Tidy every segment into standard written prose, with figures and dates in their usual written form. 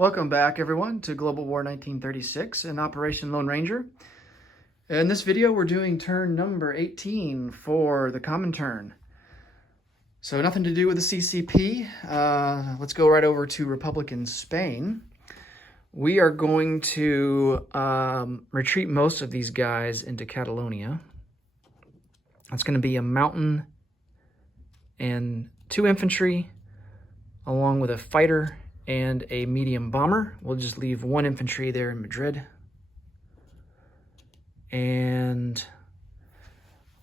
Welcome back, everyone, to Global War 1936 and Operation Lone Ranger. In this video, we're doing turn number 18 for the Comintern. So nothing to do with the CCP. Let's go right over to Republican Spain. We are going to retreat most of these guys into Catalonia. It's going to be a mountain and 2 infantry, along with a fighter and a medium bomber. We'll just leave 1 infantry there in Madrid. And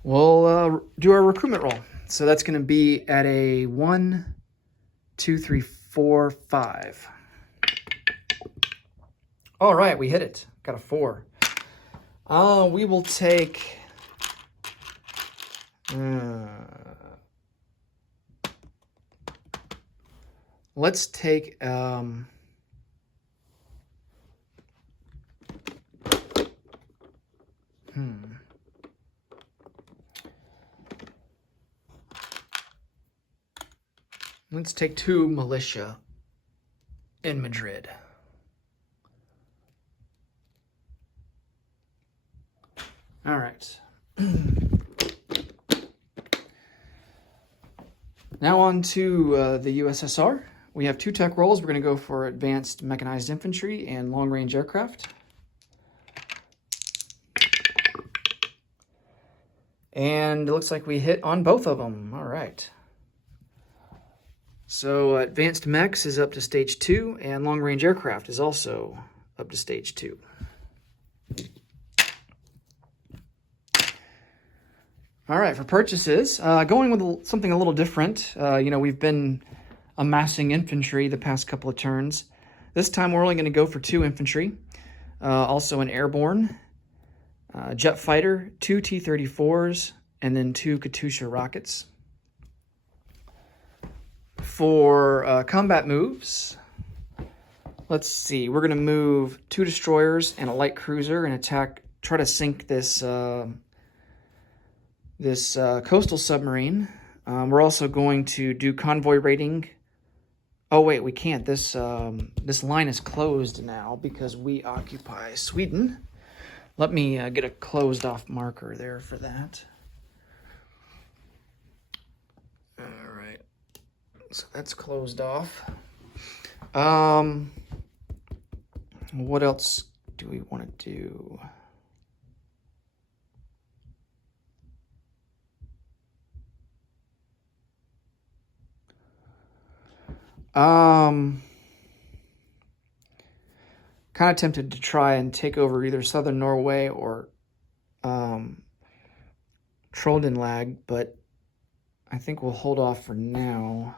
we'll do our recruitment roll. So that's going to be at a 1, 2, 3, 4, 5. All right, we hit it. Got a 4. We will take... let's take... Let's take 2 militia in Madrid. All right. Now on to the USSR. We have 2 tech rolls. We're going to go for advanced mechanized infantry and long-range aircraft. And it looks like we hit on both of them. All right. So advanced mechs is up to stage 2, and long-range aircraft is also up to stage 2. All right, for purchases, going with something a little different. We've been amassing infantry the past couple of turns. This time we're only going to go for 2 infantry, also an airborne, jet fighter, 2 T-34s, and then 2 Katyusha rockets. For combat moves, let's see, we're going to move 2 destroyers and a light cruiser and try to sink this coastal submarine. We're also going to do convoy raiding. Oh wait, we can't. This line is closed now because we occupy Sweden. Let me get a closed off marker there for that. All right, so that's closed off. What else do we want to do? Kind of tempted to try and take over either southern Norway or Troldenlag, but I think we'll hold off for now.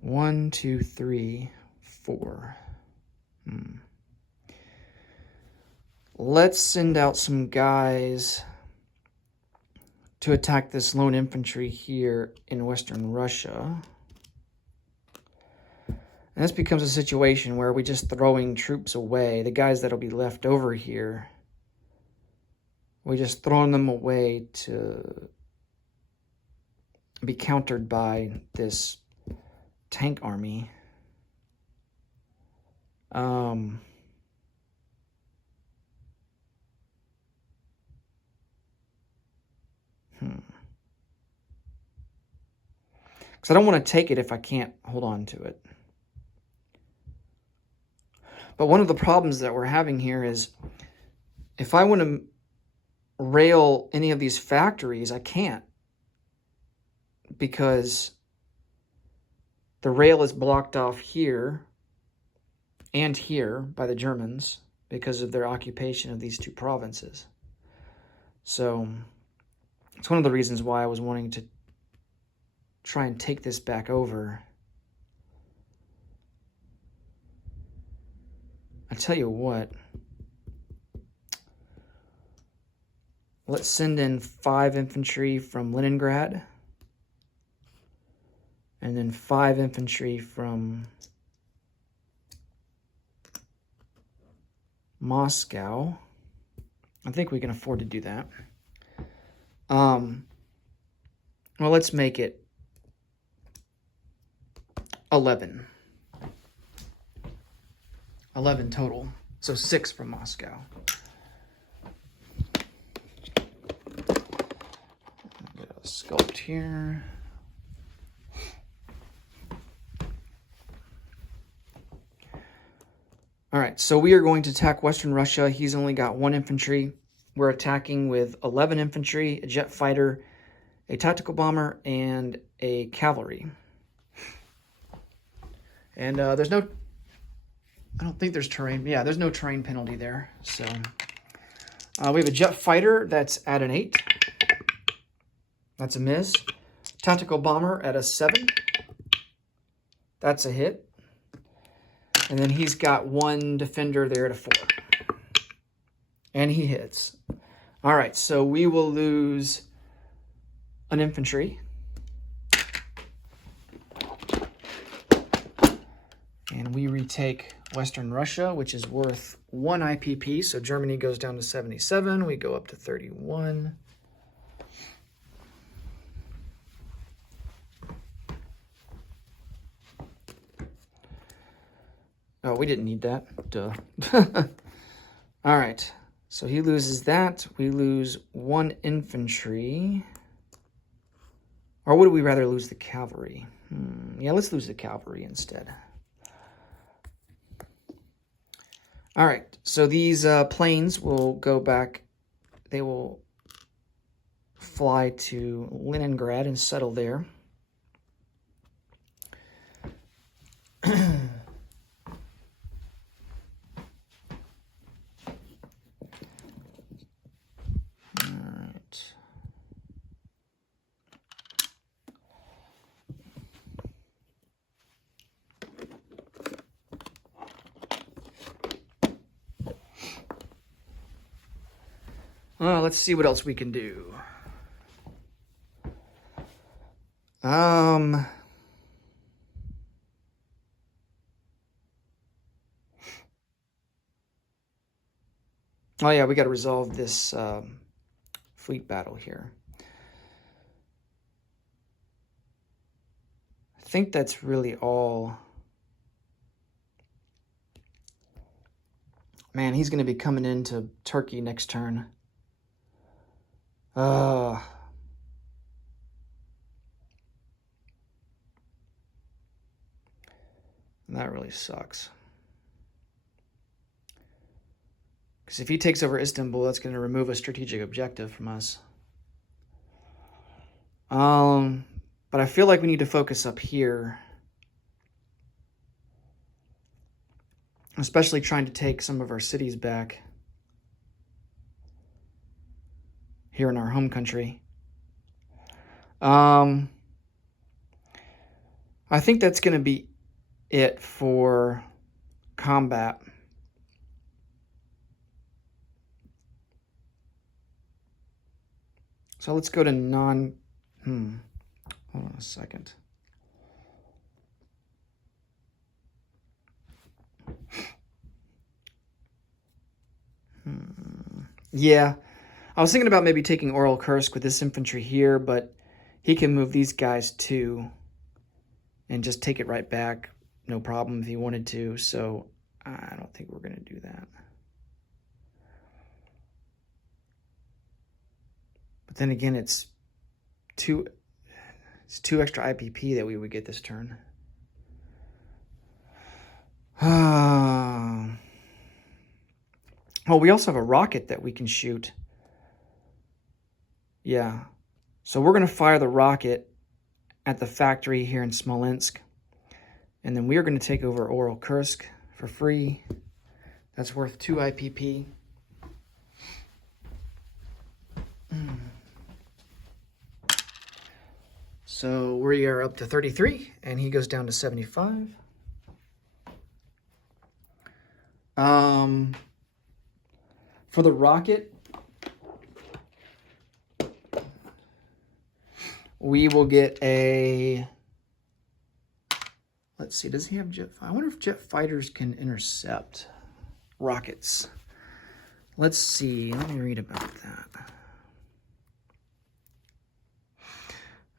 One, 2, 3, 4. Let's send out some guys to attack this lone infantry here in Western Russia. And this becomes a situation where we're just throwing troops away. The guys that'll be left over here, we're just throwing them away to be countered by this tank army. Because I don't want to take it if I can't hold on to it. But one of the problems that we're having here is if I want to rail any of these factories, I can't, because the rail is blocked off here and here by the Germans because of their occupation of these 2 provinces. So it's one of the reasons why I was wanting to try and take this back over. I tell you what, let's send in 5 infantry from Leningrad And then 5 infantry from Moscow. I think we can afford to do that. Well, let's make it 11. 11 total. So 6 from Moscow. Sculpt here. All right, so we are going to attack Western Russia. He's only got 1 infantry. We're attacking with 11 infantry, a jet fighter, a tactical bomber, and a cavalry. And there's no, I don't think there's terrain. Yeah, there's no terrain penalty there. So we have a jet fighter that's at an 8. That's a miss. Tactical bomber at a 7. That's a hit. And then he's got 1 defender there at a 4. And he hits. All right, so we will lose an infantry. And we retake Western Russia, which is worth 1 IPP. So Germany goes down to 77. We go up to 31. Oh, we didn't need that. Duh. All right. So he loses that. We lose 1 infantry. Or would we rather lose the cavalry? Yeah, let's lose the cavalry instead. All right. So these planes will go back. They will fly to Leningrad and settle there. Let's see what else we can do. Oh yeah, we got to resolve this fleet battle here. I think that's really all. Man, he's going to be coming into Turkey next turn. That really sucks. Because if he takes over Istanbul, that's going to remove a strategic objective from us. But I feel like we need to focus up here. Especially trying to take some of our cities back. Here in our home country. I think that's going to be it for combat. So let's go to hold on a second. Yeah. I was thinking about maybe taking Oral Kursk with this infantry here, but he can move these guys too and just take it right back. No problem if he wanted to, so I don't think we're going to do that. But then again, it's two extra IPP that we would get this turn. Oh, we also have a rocket that we can shoot. Yeah. So we're going to fire the rocket at the factory here in Smolensk. And then we are going to take over Oral Kursk for free. That's worth 2 IPP. So we are up to 33, and he goes down to 75. For the rocket, we will get a let's see, does he have jet? I wonder if jet fighters can intercept rockets. Let's see, let me read about that.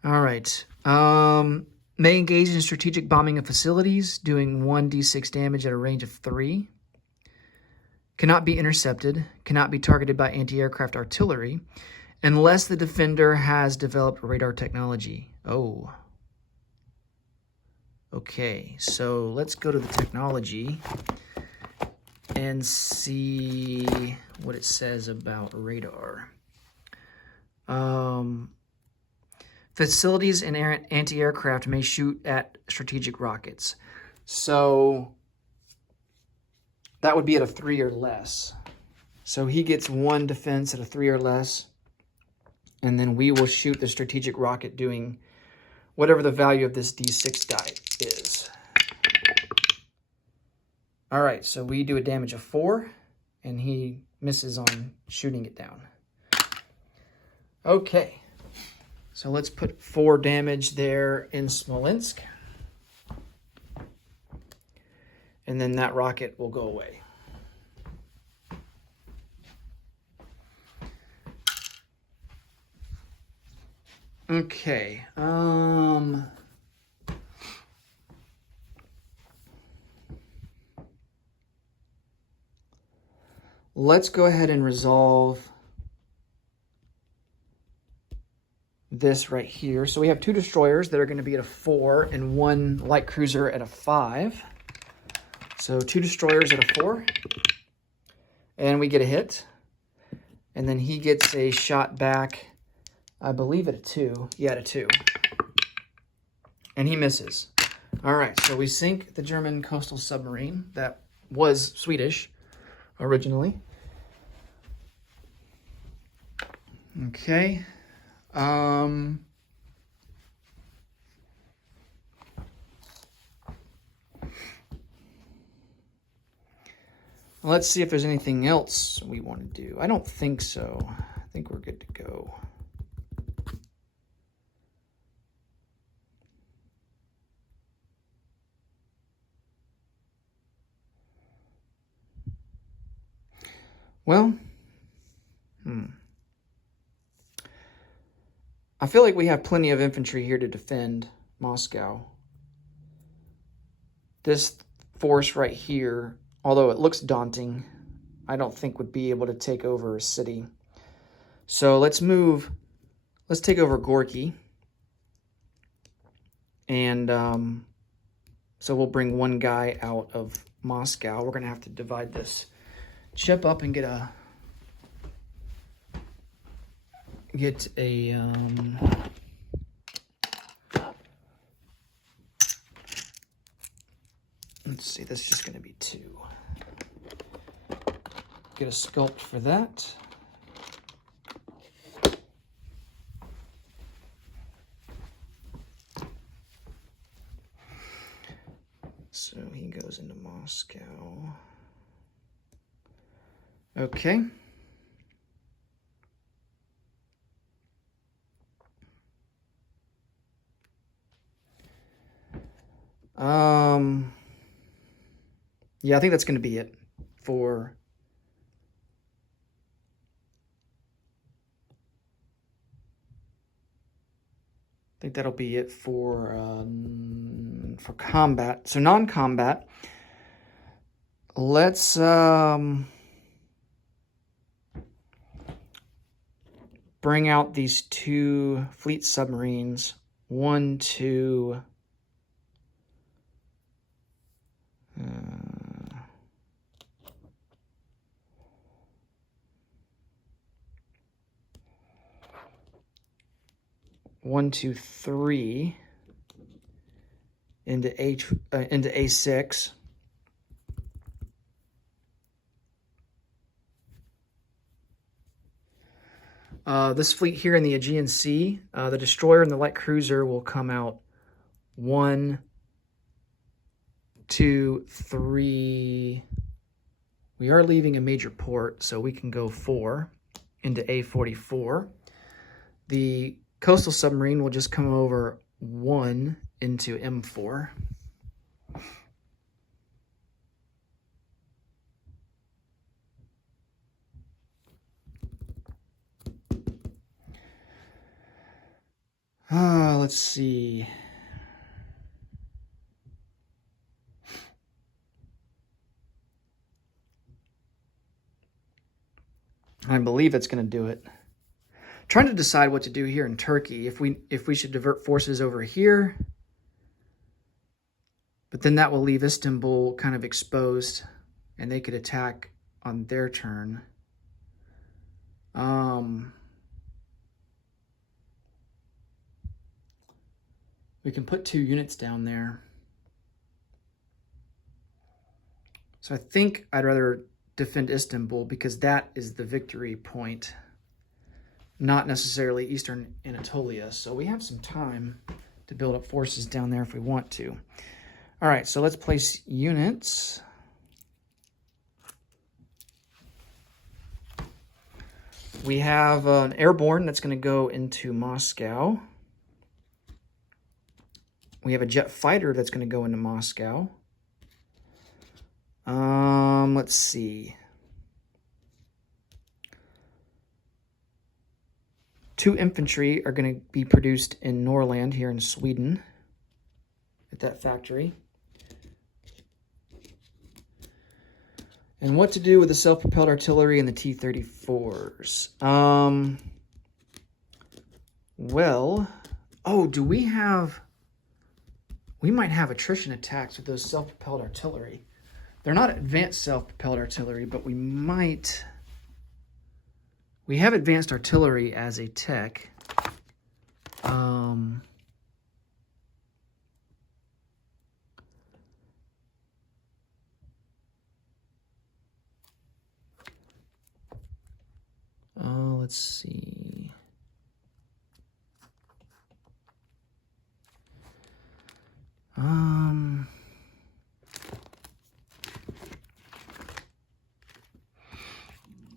All right. May engage in strategic bombing of facilities, doing 1d6 damage at a range of 3. Cannot be intercepted, cannot be targeted by anti-aircraft artillery, unless the defender has developed radar technology. Oh. Okay, so let's go to the technology and see what it says about radar. Facilities and anti-aircraft may shoot at strategic rockets. So that would be at a 3 or less. So he gets 1 defense at a 3 or less. And then we will shoot the strategic rocket doing whatever the value of this D6 die is. All right, so we do a damage of 4, and he misses on shooting it down. Okay. So let's put 4 damage there in Smolensk. And then that rocket will go away. Okay. Let's go ahead and resolve this right here. So we have 2 destroyers that are going to be at a 4 and 1 light cruiser at a 5. So 2 destroyers at a 4. And we get a hit. And then he gets a shot back, I believe at a 2. Yeah, at a 2. And he misses. All right, so we sink the German coastal submarine that was Swedish originally. Okay. Let's see if there's anything else we want to do. I don't think so. I think we're good to go. Well, I feel like we have plenty of infantry here to defend Moscow. This force right here, although it looks daunting, I don't think would be able to take over a city. So let's take over Gorky. And so we'll bring 1 guy out of Moscow. We're going to have to divide this chip up and get a let's see, this is just going to be 2. Get a sculpt for that. So he goes into Moscow. Okay. Yeah, I think that's going to be it for that'll be it for combat. So non-combat. Let's bring out these 2 fleet submarines. 1, 2. 1, 2, 3 into A6. This fleet here in the Aegean Sea, the destroyer and the light cruiser will come out 1, 2, 3. We are leaving a major port, so we can go 4 into A44. The coastal submarine will just come over 1 into M4. Let's see. I believe it's going to do it. Trying to decide what to do here in Turkey. If we should divert forces over here, but then that will leave Istanbul kind of exposed, and they could attack on their turn. We can put 2 units down there. So I think I'd rather defend Istanbul because that is the victory point, not necessarily Eastern Anatolia. So we have some time to build up forces down there if we want to. All right, so let's place units. We have an airborne that's going to go into Moscow. We have a jet fighter that's going to go into Moscow. Let's see. 2 infantry are going to be produced in Norrland here in Sweden at that factory. And what to do with the self-propelled artillery and the T-34s? Well, oh, do we have... We might have attrition attacks with those self-propelled artillery. They're not advanced self-propelled artillery, but we might... We have advanced artillery as a tech. Let's see.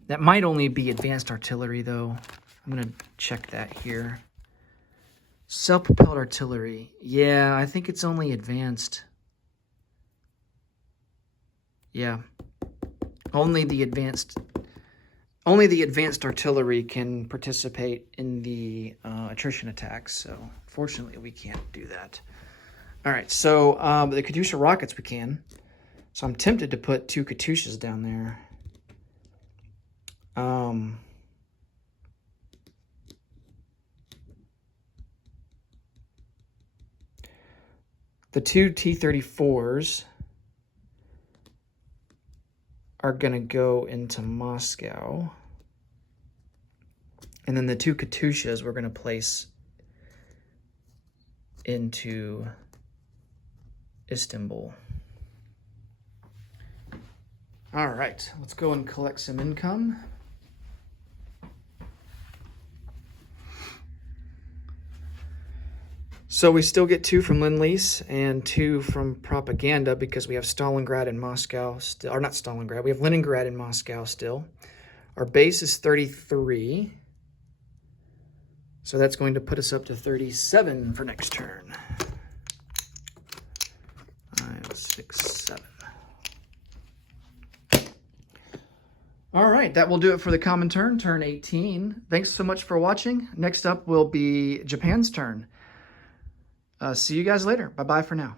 That might only be advanced artillery, though. I'm going to check that here. Self-propelled artillery. Yeah, I think it's only advanced. Yeah. Only the advanced artillery can participate in the attrition attacks. So, fortunately, we can't do that. All right, so the Katyusha rockets we can. So I'm tempted to put 2 Katyushas down there. The 2 T-34s are going to go into Moscow. And then the 2 Katyushas we're going to place into Istanbul. All right, let's go and collect some income. So we still get 2 from Lend-Lease and 2 from propaganda because we have Stalingrad and Moscow still, or not Stalingrad, we have Leningrad and Moscow still. Our base is 33. So that's going to put us up to 37 for next turn. 5, 6, 7. All right, that will do it for the common turn, turn 18. Thanks so much for watching. Next up will be Japan's turn. See you guys later. Bye-bye for now.